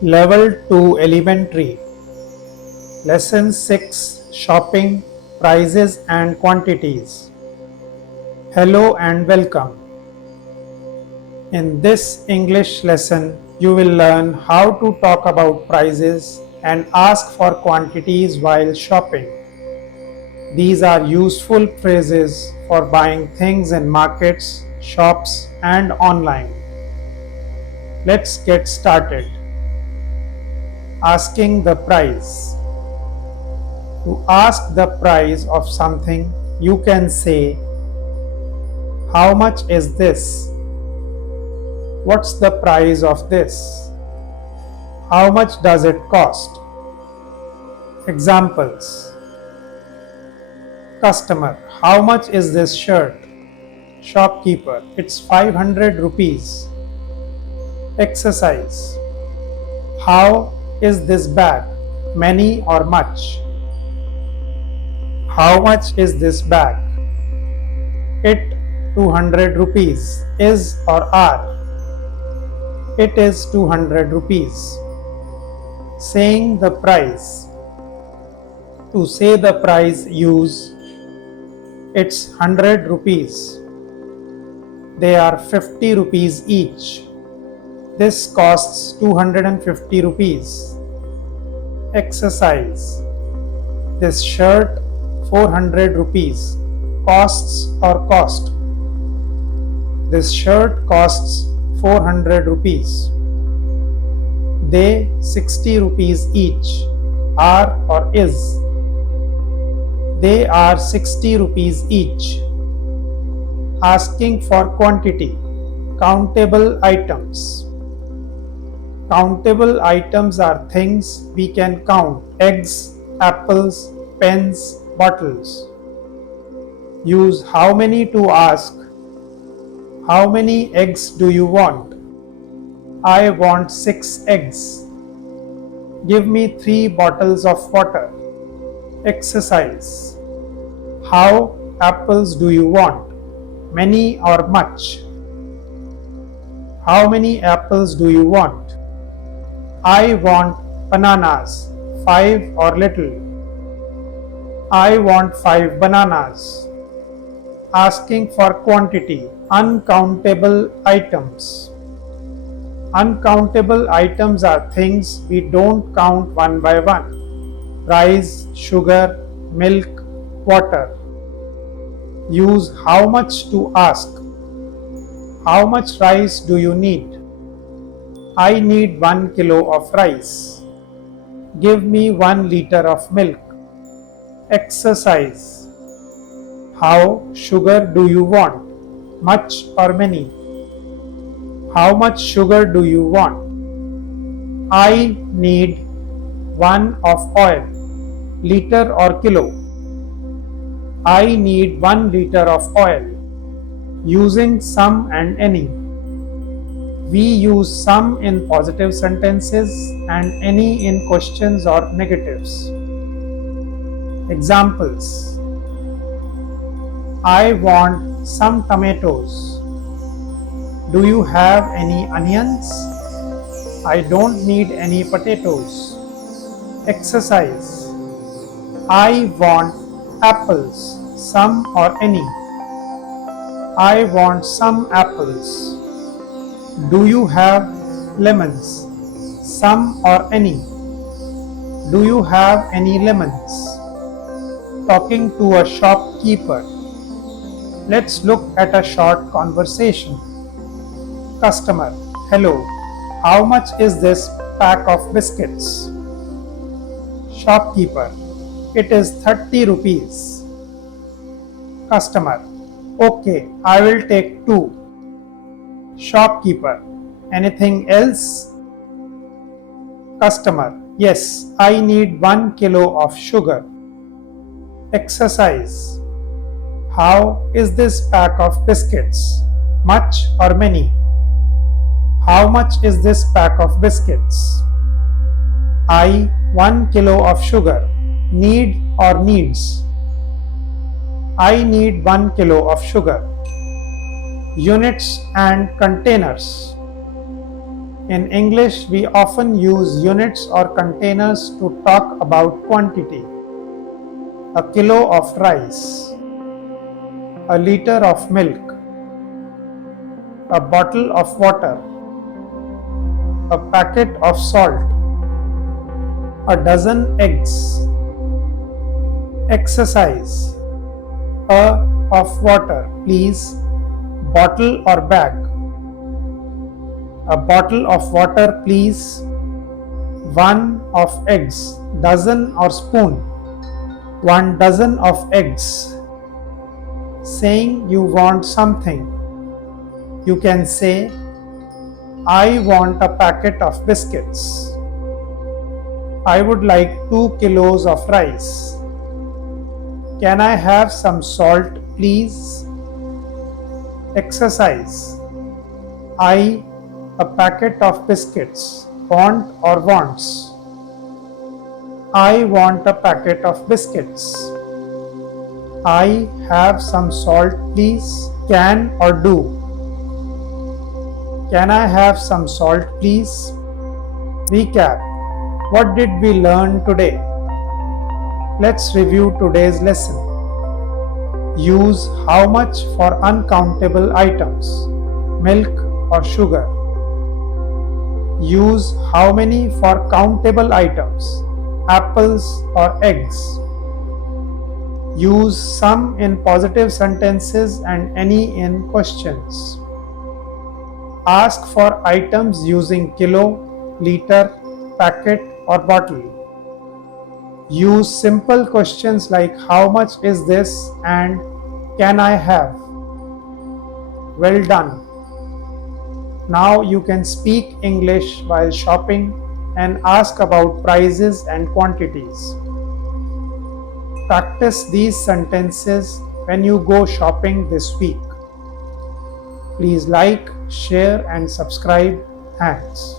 Level 2 Elementary Lesson 6 Shopping, Prices and Quantities. Hello and welcome. In this English lesson, you will learn how to talk about prices and ask for quantities while shopping. These are useful phrases for buying things in markets, shops, and online. Let's get started. Asking the price. To ask the price of something, you can say, "How much is this? What's the price of this? How much does it cost?" Examples. Customer, "How much is this shirt?" Shopkeeper, "It's 500 rupees." Exercise. How is this bag? Many or much? How much is this bag? It 200 rupees. Is or are? It is 200 rupees. Saying the price. To say the price, use "It's 100 rupees." They are 50 rupees each. This costs 250 rupees. Exercise. This shirt 400 rupees. Costs or cost? This shirt costs 400 rupees. They 60 rupees each. Are or is? They are 60 rupees each. Asking for quantity. Countable items. Countable items are things we can count: eggs, apples, pens, bottles. Use how many to ask. How many eggs do you want? I want 6 eggs. Give me 3 bottles of water. Exercise. How apples do you want? Many or much? How many apples do you want? I want bananas, 5 or little. I want 5 bananas. Asking for quantity. Uncountable items. Uncountable items are things we don't count one by one: rice, sugar, milk, water. Use how much to ask. How much rice do you need? I need 1 kilo of rice. Give me 1 liter of milk. Exercise. How sugar do you want? Much or many? How much sugar do you want? I need 1 of oil. Liter or kilo? I need 1 liter of oil. Using some and any. We use some in positive sentences and any in questions or negatives. Examples. I want some tomatoes. Do you have any onions? I don't need any potatoes. Exercise. I want apples, some or any. I want some apples. Do you have lemons? Some or any? Do you have any lemons? Talking to a shopkeeper. Let's look at a short conversation. Customer, hello, how much is this pack of biscuits? Shopkeeper, it is 30 rupees. Customer, okay, I will take 2. Shopkeeper, anything else? Customer, yes, I need 1 kilo of sugar. Exercise. How is this pack of biscuits? Much or many? How much is this pack of biscuits? I 1 kilo of sugar. Need or needs? I need 1 kilo of sugar. Units and containers. In English, we often use units or containers to talk about quantity. A kilo of rice, a liter of milk, a bottle of water, a packet of salt, a dozen eggs. Exercise, a of water, please, bottle or bag. A bottle of water, please. One of eggs, dozen or spoon. 1 dozen of eggs. Saying you want something. You can say, I want a packet of biscuits. I would like 2 kilos of rice. Can I have some salt, please? Exercise. I, a packet of biscuits. Want or wants? I want a packet of biscuits. I have some salt, please. Can or do? Can I have some salt, please? Recap. What did we learn today? Let's review today's lesson. Use how much for uncountable items, milk or sugar. Use how many for countable items, apples or eggs. Use some in positive sentences and any in questions. Ask for items using kilo, liter, packet or bottle. Use simple questions like how much is this and can I have? Well done. Now you can speak English while shopping and ask about prices and quantities. Practice these sentences when you go shopping this week. Please like, share and subscribe. Thanks.